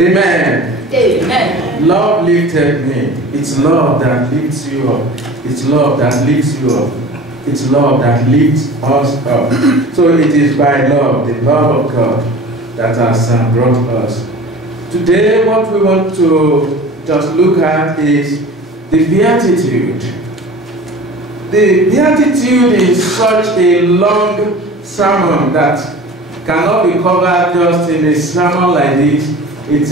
Amen. Amen. Love lifted me. It's love that lifts you up. It's love that lifts you up. It's love that lifts us up. So it is by love, the love of God, that has brought us. Today, what we want to just look at is the Beatitude. The Beatitude is such a long sermon that cannot be covered just in a sermon like this. It's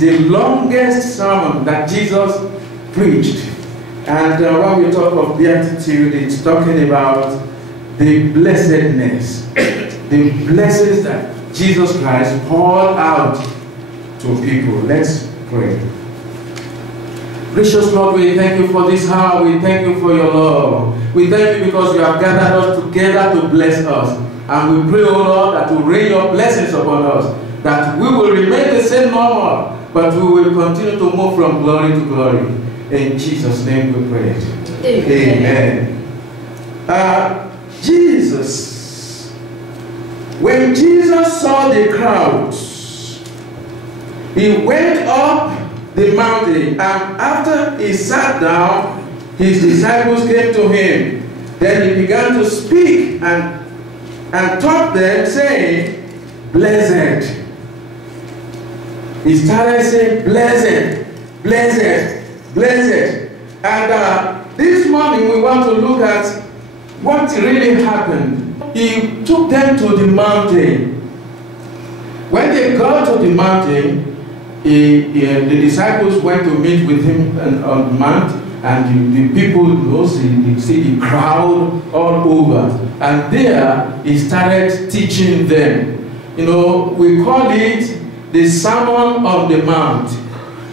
the longest sermon that Jesus preached. And when we talk of Beatitude, it's talking about the blessedness, the blessings that Jesus Christ poured out to people. Let's pray. Gracious Lord, we thank you for this hour. We thank you for your love. We thank you because you have gathered us together to bless us. And we pray, O Lord, that you rain your blessings upon us, that we will remain the same normal, but we will continue to move from glory to glory. In Jesus' name we pray. Amen. Jesus, when Jesus saw the crowds, he went up the mountain, and after he sat down, his disciples came to him. Then he began to speak and taught them, saying, blessed. He started saying, blessed, blessed, blessed. And this morning we want to look at what really happened. He took them to the mountain. When they got to the mountain, the disciples went to meet with him on the mount, and the people, you see the crowd all over. And there, he started teaching them. We call it the Sermon on the Mount.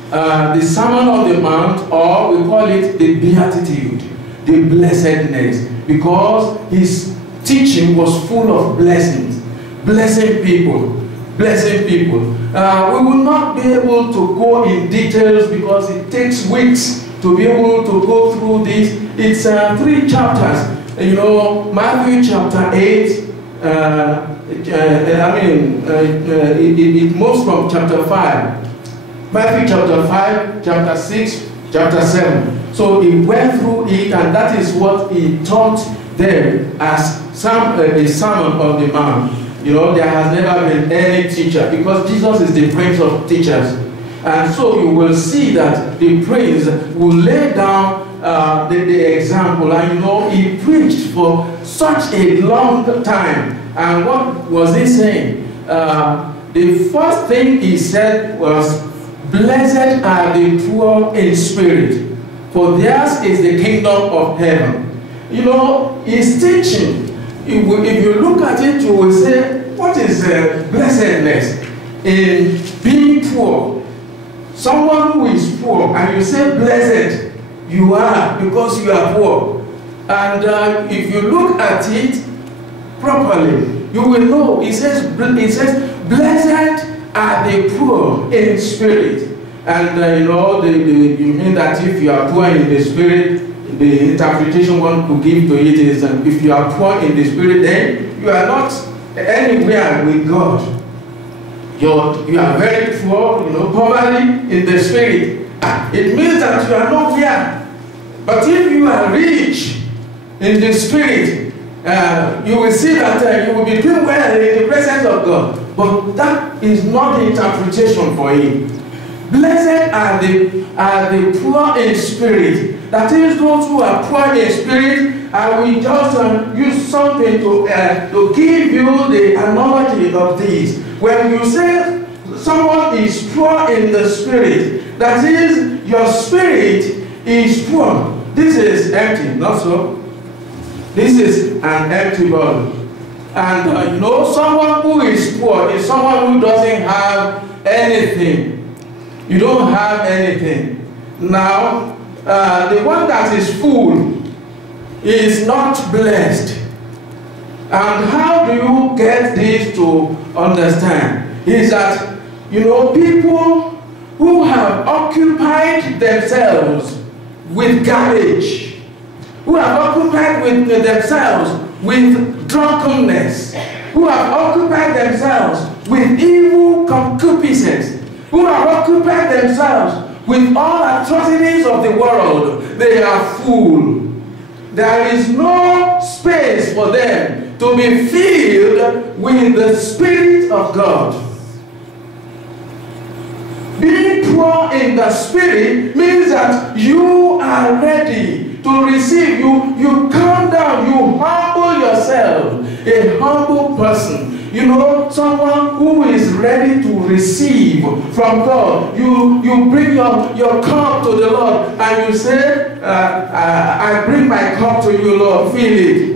The Sermon on the Mount, or we call it the Beatitude, the blessedness, because his teaching was full of blessings, blessing people. Blessing people. We will not be able to go in details because it takes weeks to be able to go through this. It's 3 chapters. Matthew chapter 8. It moves from chapter 5. Matthew chapter 5, chapter 6, chapter 7. So he went through it, and that is what he taught them as a sermon on the mount. There has never been any teacher, because Jesus is the Prince of teachers. And so you will see that the Prince will lay down the example. And he preached for such a long time. And what was he saying? The first thing he said was, blessed are the poor in spirit, for theirs is the kingdom of heaven. His teaching, if you look at it, you will say, what is blessedness? In being poor. Someone who is poor, and you say blessed, you are, because you are poor. And if you look at it properly, you will know, it says blessed are the poor in spirit. And you mean that if you are poor in the spirit, the interpretation one could give to it is, if you are poor in the spirit, then you are not anywhere with God. You are very poor, poverty in the spirit. It means that you are nowhere. But if you are rich in the spirit, you will see that you will be doing well in the presence of God. But that is not the interpretation for him. Blessed are the poor in spirit. That is, those who are poor in spirit. I will just use something to give you the analogy of this. When you say someone is poor in the spirit, that is, your spirit is poor. This is empty, not so? This is an empty bottle. And someone who is poor is someone who doesn't have anything. You don't have anything. Now, the one that is full is not blessed. And how do you get this to understand? Is that, people who have occupied themselves with garbage, who have occupied themselves with drunkenness, who have occupied themselves with evil concupiscence, who have occupied themselves with all atrocities of the world, they are full. There is no space for them to be filled with the Spirit of God. Being poor in the Spirit means that you are ready to receive. You calm down, you humble yourself, a humble person. Someone who is ready to receive from God. You bring your cup to the Lord and you say, I bring my cup to you, Lord, fill it.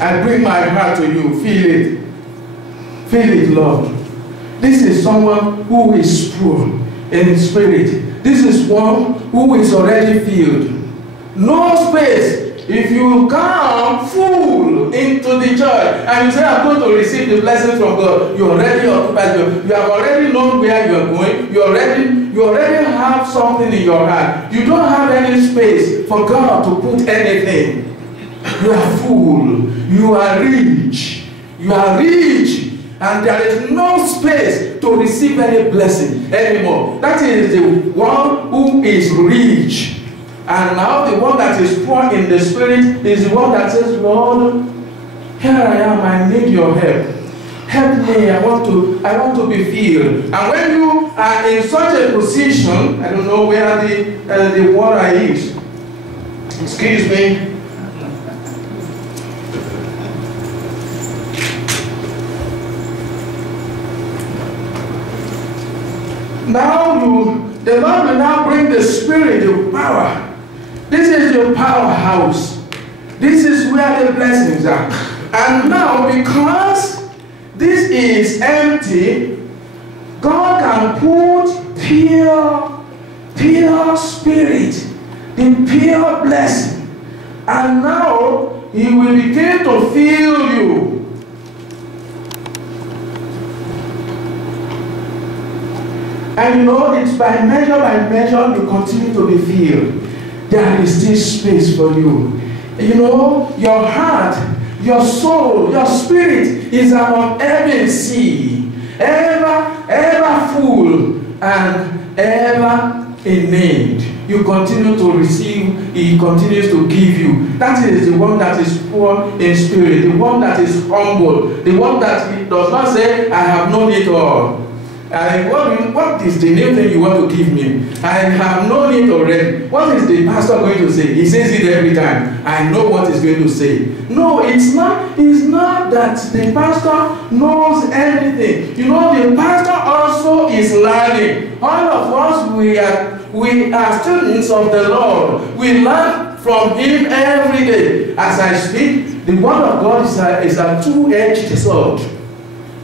I bring my heart to you, fill it. Fill it, Lord. This is someone who is poor in spirit. This is one who is already filled. No space. If you come full into the church and you say, I'm going to receive the blessing from God, you already occupied. You have already known where you are going. You already have something in your heart. You don't have any space for God to put anything. You are full. You are rich. You are rich. And there is no space to receive any blessing anymore. That is the one who is rich. And now the one that is poor in the spirit is the one that says, Lord, Here I am, I need your help. Help me, I want to be filled. And when you are in such a position, I don't know where the water is. Excuse me. Now the Lord will now bring the Spirit, the power. This is your powerhouse. This is where the blessings are. And now, because this is empty, God can put pure spirit, the pure blessing. And now, He will begin to fill you. And you know, it's by measure, you continue to be filled. There is still space for you. You know, your heart, your soul, your spirit is an unebbing sea, ever full and ever in need. You continue to receive, He continues to give you. That is the one that is poor in spirit, the one that is humble, the one that He does not say, I have known it all. What is the new thing you want to give me? I have known it already. What is the pastor going to say? He says it every time. I know what he's going to say. No, it's not that the pastor knows everything. You know, the pastor also is learning. All of us, we are students of the Lord. We learn from Him every day. As I speak, the word of God is a two-edged sword.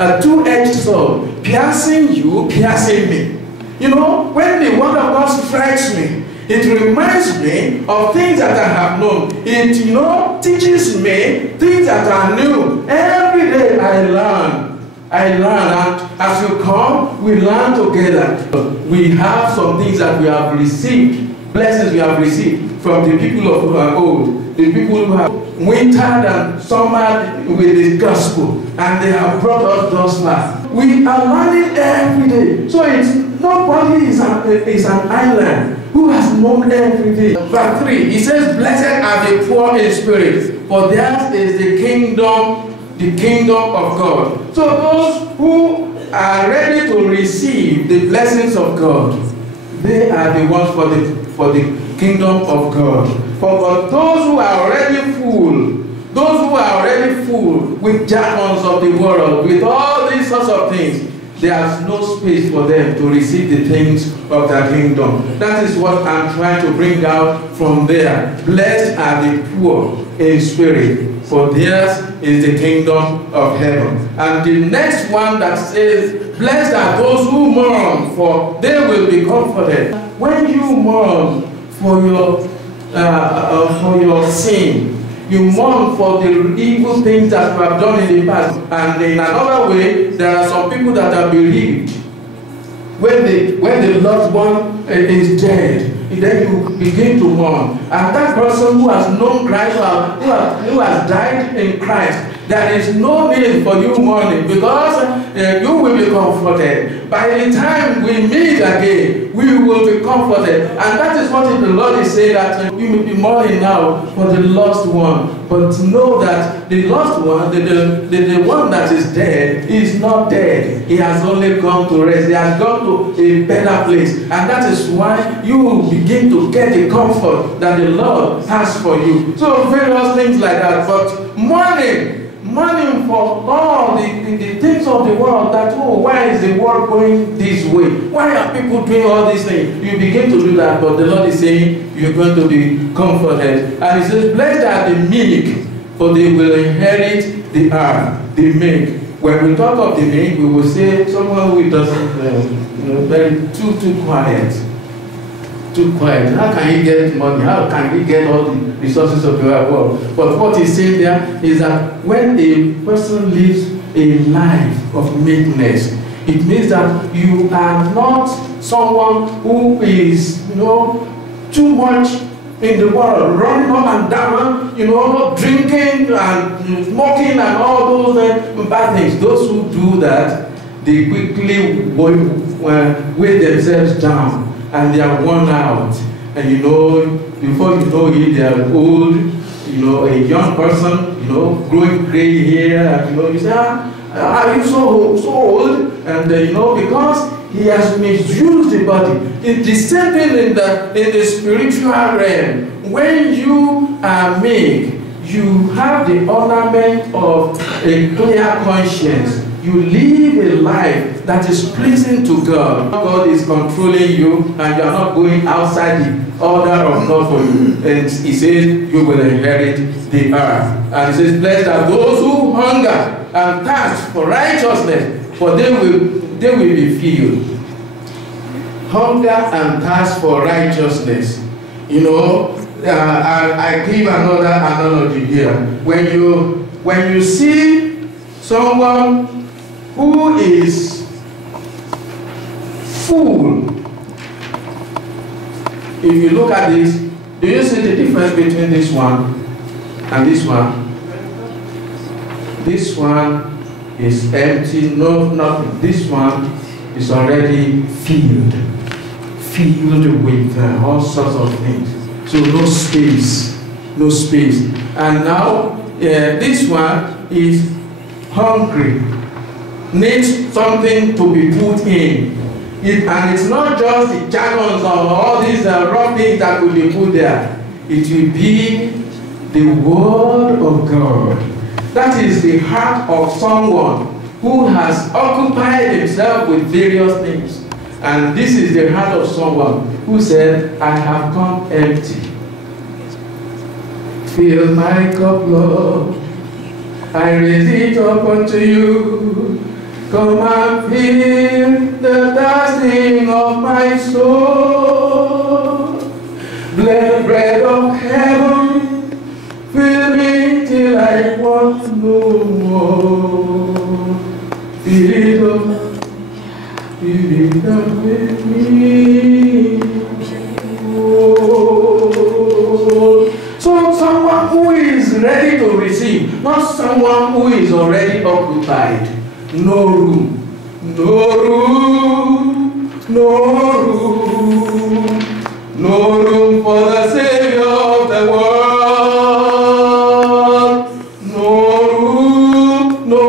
A two-edged sword, piercing you, piercing me. You know, when the word of God strikes me, it reminds me of things that I have known. It, you know, teaches me things that are new. Every day I learn. And as you come, we learn together. We have some things that we have received, blessings we have received from the people of old, the people who have wintered and summered with the gospel, and they have brought us thus far. We are learning every day. So nobody is an island who has known everything. Verse 3, he says, blessed are the poor in spirit, for theirs is the kingdom of God. So those who are ready to receive the blessings of God, they are the ones for the kingdom of God. But those who are already full with jargons of the world, with all these sorts of things, there's no space for them to receive the things of the kingdom. That is what I'm trying to bring out from there. Blessed are the poor in spirit, for theirs is the kingdom of heaven. And the next one that says, blessed are those who mourn, for they will be comforted. When you mourn for your sin, you mourn for the evil things that you have done in the past. And in another way, there are some people that are bereaved. When the loved one is dead, then you begin to mourn. And that person who has known Christ, who has died in Christ, there is no need for you mourning, because you will be comforted. By the time we meet again, we will be comforted. And that is what the Lord is saying, that you may be mourning now for the lost one. But know that the lost one, the one that is dead, is not dead. He has only gone to rest. He has gone to a better place. And that is why you begin to get the comfort that the Lord has for you. So various things like that. But mourning for all the things of the world, that, oh, why is the world going this way? Why are people doing all these things? You begin to do that, but the Lord is saying you're going to be comforted. And He says, blessed are the meek, for they will inherit the earth. The meek. When we talk of the meek, we will say someone who doesn't, very too quiet. Too quiet. How can he get money? How can he get all the resources of the world? But what he's saying there is that when a person lives a life of meekness, it means that you are not someone who is, too much in the world, running up and down, drinking and smoking and all those bad things. Those who do that, they quickly weigh themselves down. And they are worn out. And before you know it, they are old, a young person, growing gray hair, and you say, are you so old? And because he has misused the body. It's the same thing in the spiritual realm. When you are meek, you have the ornament of a clear conscience. You live a life that is pleasing to God. God is controlling you, and you are not going outside the order of God for you. And he says you will inherit the earth. And he says, blessed are those who hunger and thirst for righteousness, for they will be filled. Hunger and thirst for righteousness. I give another analogy here. When you see someone who is full, if you look at this, do you see the difference between this one and this one? This one is empty, no nothing. This one is already filled with all sorts of things. So no space. And now this one is hungry, needs something to be put in. And it's not just the jargons or all these raw things that will be put there. It will be the word of God. That is the heart of someone who has occupied himself with various things. And this is the heart of someone who said, I have come empty. Fill my cup, Lord. I raise it up unto you. Come and fill the thirsting of my soul. Blessed bread of heaven, fill me till I want no more. Fill it up with me. So someone who is ready to receive, not someone who is already occupied. No room for the Savior of the world. No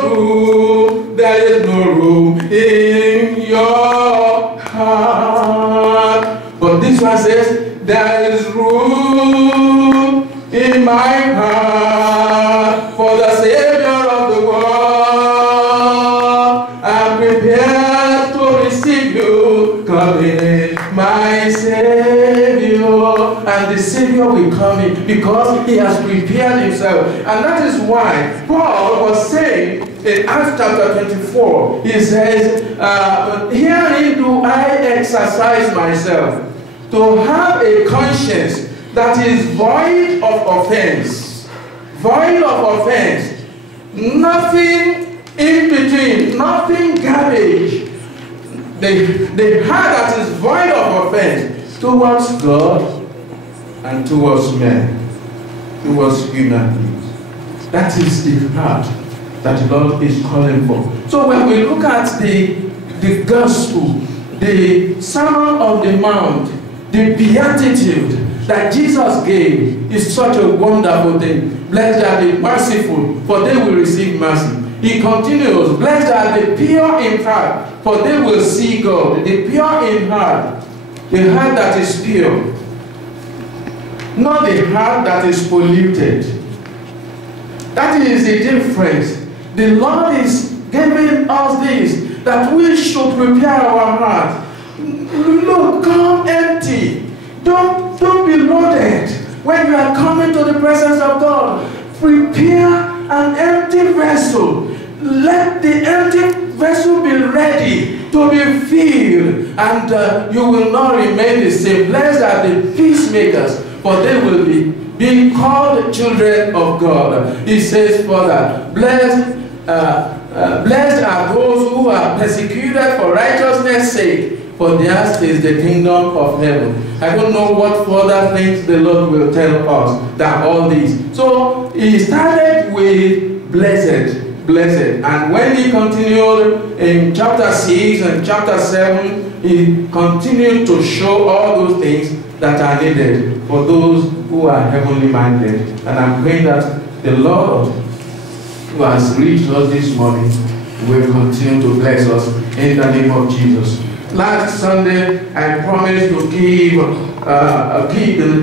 room, there is no room in your heart. But this one says, there is room in my heart for the Savior of the world. I'm prepared to receive you. Come in, my Savior. And the Savior will come in because he has prepared himself. And that is why Paul was saying in Acts chapter 24, he says, herein do I exercise myself to have a conscience that is void of offense. Void of offense. Nothing in between, nothing garbage. The heart that is void of offense towards God and towards men, towards human beings. That is the heart that the Lord is calling for. So when we look at the gospel, the Sermon on the Mount, the beatitude that Jesus gave is such a wonderful thing. Blessed are the merciful, for they will receive mercy. He continues, blessed are the pure in heart, for they will see God. The pure in heart, the heart that is pure, not the heart that is polluted. That is the difference. The Lord is giving us this, that we should prepare our heart. Look, come empty. Don't be loaded when you are coming to the presence of God. Prepare an empty vessel. Let the empty vessel be ready to be filled, and you will not remain the same. Blessed are the peacemakers, for they will be being called children of God. He says further, blessed are those who are persecuted for righteousness' sake, for theirs is the kingdom of heaven. I don't know what further things the Lord will tell us than all these. So he started with blessed. And when he continued in chapter 6 and chapter 7, he continued to show all those things that are needed for those who are heavenly minded. And I'm praying that the Lord who has reached us this morning will continue to bless us in the name of Jesus. Last Sunday, I promised to give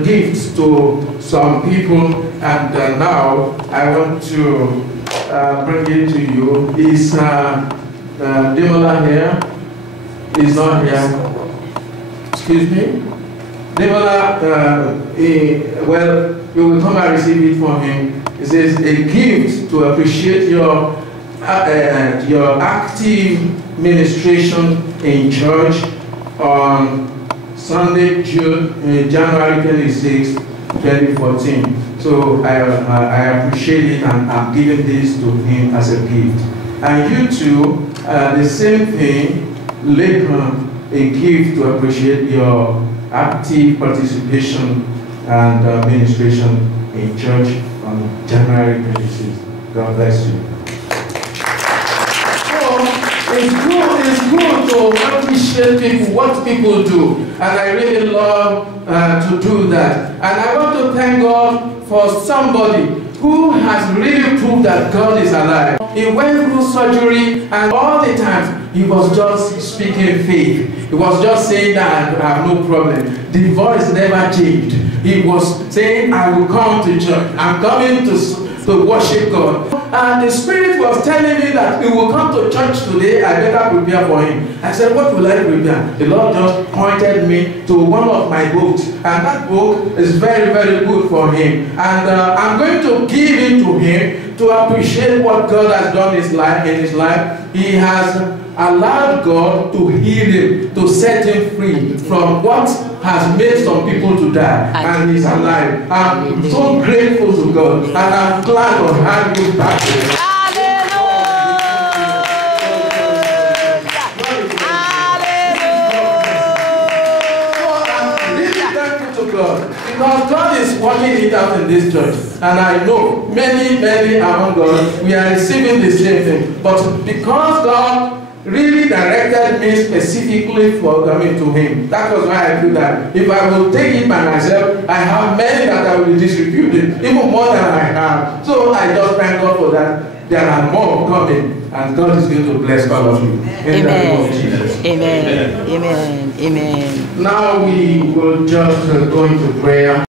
gifts to some people, and now I want to bring it to you. Is Demola here? Is not here. Excuse me? Demola, well, you will come and receive it from him. It says a gift to appreciate your active ministration in church on Sunday, January 26, 2014. So I appreciate it, and I'm giving this to him as a gift. And you too, the same thing, Laban, a gift to appreciate your active participation and administration in church on January 26th. God bless you. So it's good to appreciate people, what people do, and I really love to do that. And I want to thank God for somebody who has really proved that God is alive. He went through surgery, and all the time he was just speaking faith. He was just saying that I have no problem. The voice never changed. He was saying, I will come to church. I'm coming to worship God. And the Spirit was telling me that he will come to church today. I better prepare for him. I said, what will I prepare? The Lord just pointed me to one of my books. And that book is very, very good for him. And I'm going to give it to him to appreciate what God has done in his life. He has allowed God to heal him, to set him free from what has made some people to die, and he's alive. I'm so grateful to God, and I'm glad to have you back here. Because God is working it out in this church, and I know many among us, we are receiving the same thing. But because God really directed me specifically to him, that was why I do that. If I will take it by myself, I have many that I will be distributing, even more than I have. So I just thank God for that. There are more coming, and God is going to bless all of you. In the name of Jesus. Amen. Amen. Amen. Now we will just go into prayer.